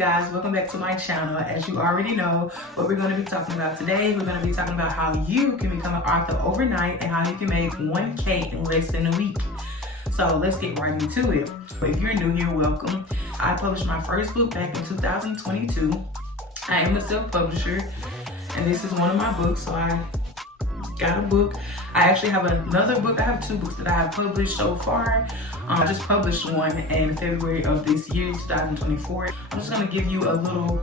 guys, welcome back to my channel. As you already know, what we're going to be talking about today, we're going to be talking about how you can become an author overnight and how you can make 1K in less than a week. So let's get right into it. If you're new here, welcome. I published my first book back in 2022. I am a self-publisher and this is one of my books, so I got a book. I actually have another book. I have two books that I have published so far. I just published one in February of this year, 2024. I'm just going to give you a little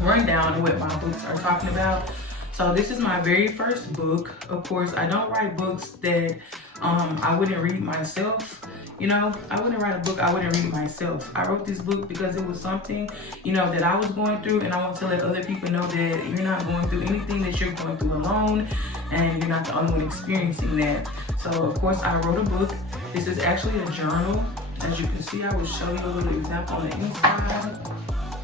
rundown of what my books are talking about. So this is my very first book. Of course, I don't write books that I wouldn't read myself. You know, I wouldn't write a book I wouldn't read myself. I wrote this book because it was something, you know, that I was going through, and I want to let other people know that you're not going through anything that you're going through alone, and you're not the only one experiencing that. So, of course, I wrote a book. This is actually a journal. As you can see, I will show you a little example on the inside.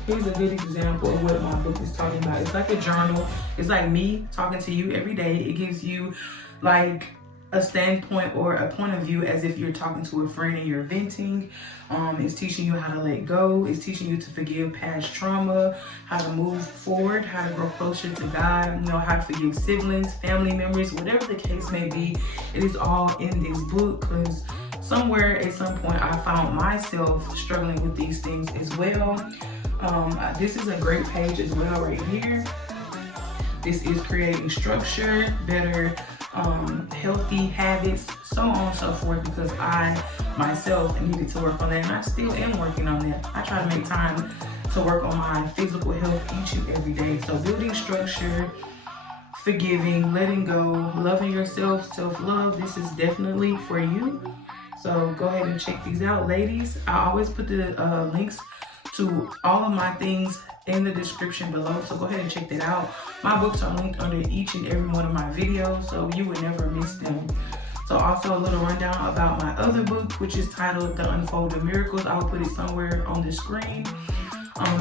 Here's a good example of what my book is talking about. It's like a journal. It's like me talking to you every day. It gives you like a standpoint or a point of view as if you're talking to a friend and you're venting. It's teaching you how to let go. It's teaching you to forgive past trauma, how to move forward, how to grow closer to God, you know, how to forgive siblings, family members, whatever the case may be. It is all in this book because somewhere at some point I found myself struggling with these things as well. This is a great page as well right here. This is creating structure, better healthy habits, so on and so forth, because I myself needed to work on that, and I still am working on that. I try to make time to work on my physical health each and every day. So building structure, forgiving, letting go, loving yourself, self-love, this is definitely for you. So go ahead and check these out, ladies. I always put the links to all of my things in the description below, so go ahead and check that out. My books are linked under each and every one of my videos, so you would never miss them. So also a little rundown about my other book, which is titled The Unfolded Miracles. I will put it somewhere on the screen.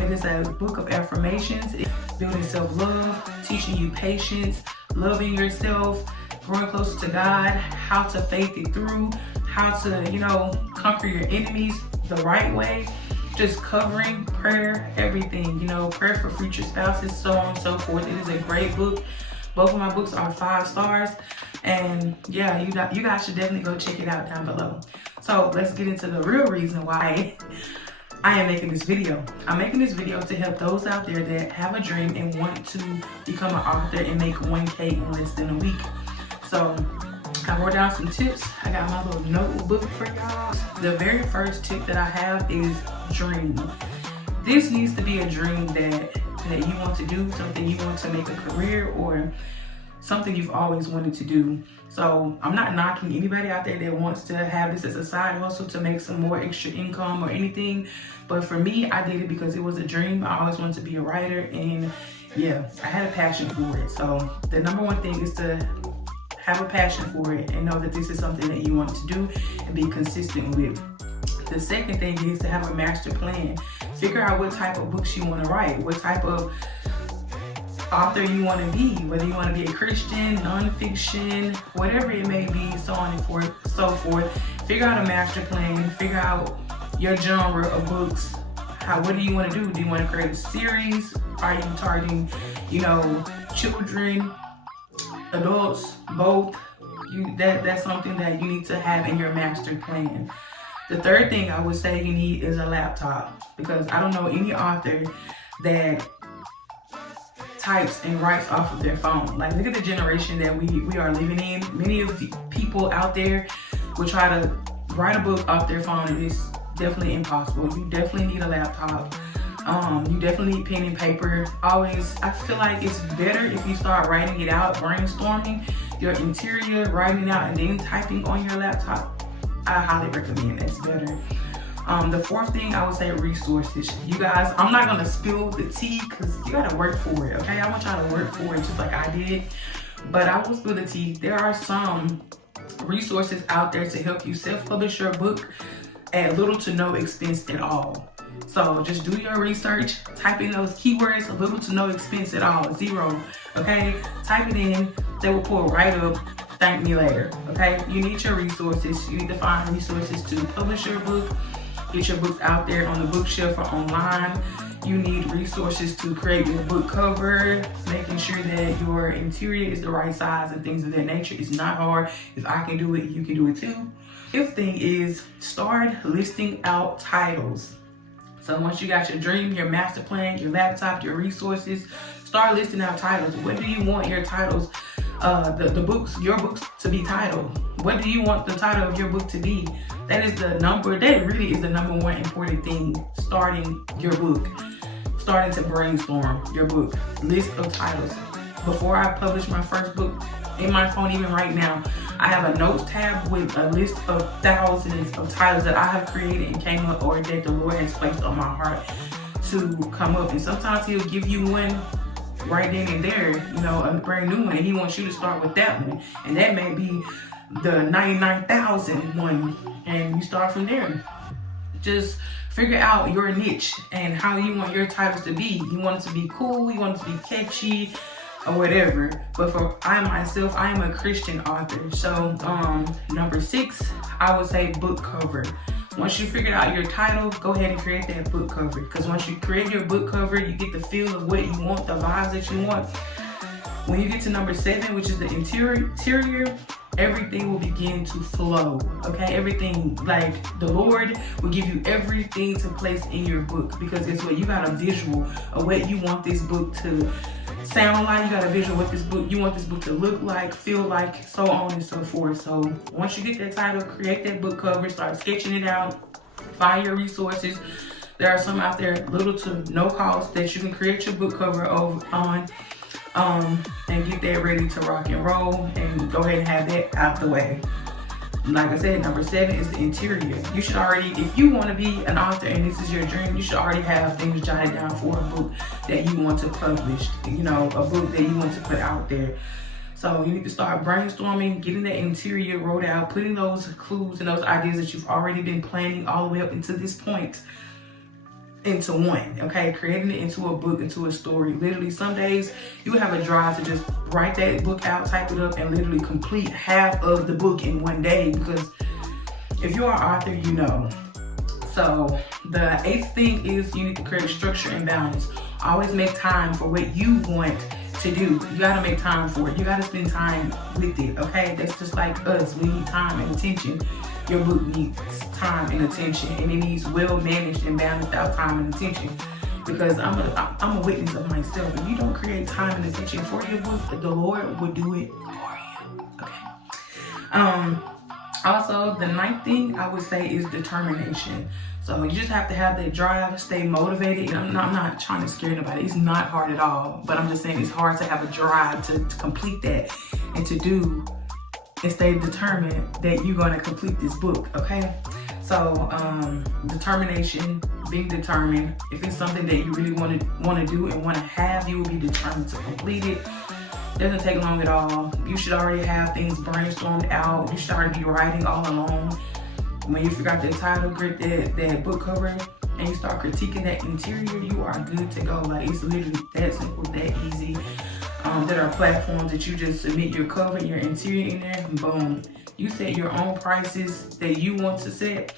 It is a book of affirmations. It's building self-love, teaching you patience, loving yourself, growing closer to God, how to faith it through, how to, you know, conquer your enemies the right way. Just covering prayer, everything, you know, prayer for future spouses, so on and so forth. It is a great book. Both of my books are 5 stars, and yeah, you guys should definitely go check it out down below. So let's get into the real reason why I am making this video. I'm making this video to help those out there that have a dream and want to become an author and make 1K in less than a week. So I wrote down some tips. I got my little notebook for y'all. The very first tip that I have is dream. This needs to be a dream that you want to do, something you want to make a career, or something you've always wanted to do. So I'm not knocking anybody out there that wants to have this as a side hustle to make some more extra income or anything. But for me, I did it because it was a dream. I always wanted to be a writer, and yeah, I had a passion for it. So the number one thing is to have a passion for it and know that this is something that you want to do and be consistent with. The second thing is to have a master plan. Figure out what type of books you want to write, what type of author you want to be, whether you want to be a Christian, nonfiction, whatever it may be, so on and so forth. Figure out a master plan, figure out your genre of books. What do you want to do? Do you want to create a series? Are you targeting, you know, children, adults, both? That's something that you need to have in your master plan. The third thing I would say you need is a laptop, because I don't know any author that types and writes off of their phone. Like, look at the generation that we are living in. Many of the people out there will try to write a book off their phone. It is definitely impossible. You definitely need a laptop. You definitely need pen and paper. Always, I feel like it's better if you start writing it out, brainstorming your interior, writing it out, and then typing on your laptop. I highly recommend that's better. The fourth thing I would say, resources. You guys, I'm not gonna spill the tea because you gotta work for it, okay? I want y'all to work for it just like I did, but I will spill the tea. There are some resources out there to help you self-publish your book at little to no expense at all. So just do your research, type in those keywords, little to no expense at all, 0, okay? Type it in, they will pull right up. Thank me later, okay? You need your resources. You need to find resources to publish your book, get your books out there on the bookshelf or online. You need resources to create your book cover, making sure that your interior is the right size and things of that nature. It's not hard. If I can do it, you can do it too. Fifth thing is start listing out titles. So once you got your dream, your master plan, your laptop, your resources, start listing out titles. What do you want your titles, your books to be titled? What do you want the title of your book to be? That really is the number one important thing, starting your book. Starting to brainstorm your book, list of titles. Before I publish my first book, in my phone even right now, I have a notes tab with a list of thousands of titles that I have created and came up, or that the Lord has placed on my heart to come up. And sometimes He'll give you one right then and there, a brand new one, and He wants you to start with that one. And that may be the 99,000 one, and you start from there. Just figure out your niche and how you want your titles to be. You want it to be cool, you want it to be catchy, or whatever. But I am a Christian author. So number 6, I would say book cover. Once you figure out your title, go ahead and create that book cover. Because once you create your book cover, you get the feel of what you want, the vibes that you want. When you get to number 7, which is the interior, everything will begin to flow, okay? Everything, like the Lord will give you everything to place in your book, because it's what you got a visual of what you want this book to sound like. You got a visual what you want this book to look like, feel like, so on and so forth. So once you get that title, create that book cover, start sketching it out, find your resources. There are some out there, little to no cost, that you can create your book cover on. And get that ready to rock and roll, and go ahead and have that out the way. Like I said, number 7 is the interior. You should already, if you want to be an author and this is your dream, you should already have things jotted down for a book that you want to publish, a book that you want to put out there. So you need to start brainstorming, getting that interior wrote out, putting those clues and those ideas that you've already been planning all the way up into this point into one, okay? Creating it into a book, into a story. Literally, some days you have a drive to just write that book out, type it up, and literally complete half of the book in one day, because if you are an author, you know. So the 8th thing is you need to create structure and balance. Always make time for what you want to do. You gotta make time for it. You gotta spend time with it, okay? That's just like us. We need time and attention. Your book needs time and attention, and it needs well managed and balanced out time and attention. Because I'm a witness of myself. If you don't create time and attention for your book, the Lord will do it for you. Okay. Also, the 9th thing I would say is determination. So you just have to have that drive, stay motivated. I'm not trying to scare anybody. It's not hard at all. But I'm just saying it's hard to have a drive to complete that and to do and stay determined that you're going to complete this book, okay? So determination, being determined. If it's something that you really want to do and want to have, you will be determined to complete it. Doesn't take long at all. You should already have things brainstormed out. You should already be writing all along. When you figure out the title, grip that book cover, and you start critiquing that interior, you are good to go. Like, it's literally that simple, that easy. There are platforms that you just submit your cover, your interior in there, and boom. You set your own prices that you want to set,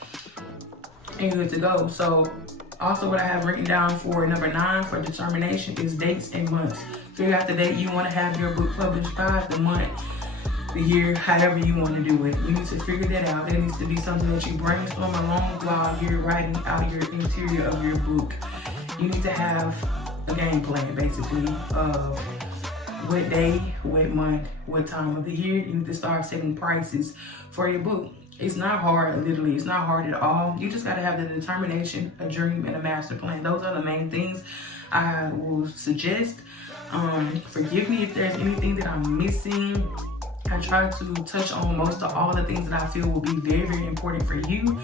and you're good to go. So also what I have written down for number 9 for determination is dates and months. Figure out the date you want to have your book published by, the month, the year, however you want to do it. You need to figure that out. That needs to be something that you brainstorm along while you're writing out your interior of your book. You need to have a game plan, basically, of what day, what month, what time of the year. You need to start setting prices for your book. It's not hard, literally. It's not hard at all. You just got to have the determination, a dream, and a master plan. Those are the main things I will suggest. Forgive me if there's anything that I'm missing. I try to touch on most of all the things that I feel will be very, very important for you.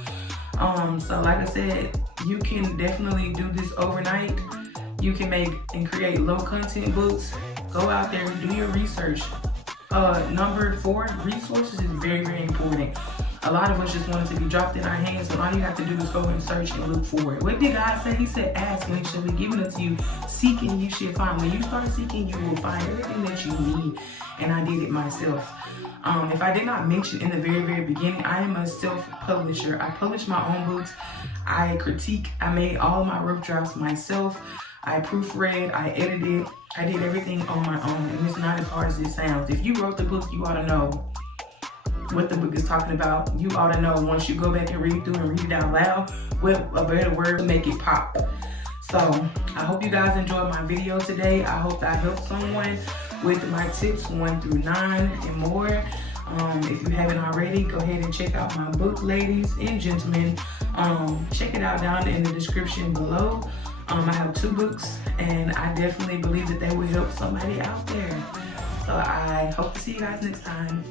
So like I said, you can definitely do this overnight. You can make and create low content books. Go out there and do your research. Number 4, resources is very, very important. A lot of us just want it to be dropped in our hands, so all you have to do is go and search and look for it. What did God say? He said, ask and it shall be given unto you. Seek and you shall find. When you start seeking, you will find everything that you need. And I did it myself. If I did not mention in the very beginning, I am a self-publisher. I publish my own books. I critique. I made all of my rough drafts myself. I proofread. I edited. I did everything on my own. And it's not as hard as it sounds. If you wrote the book, you ought to know what the book is talking about. You ought to know once you go back and read through and read it out loud what a better word to make it pop. So I hope you guys enjoyed my video today. I hope I helped someone with my tips 1 through 9 and more. If you haven't already, go ahead and check out my book, ladies and gentlemen. Check it out down in the description below. I have 2 books and I definitely believe that they will help somebody out there. So I hope to see you guys next time.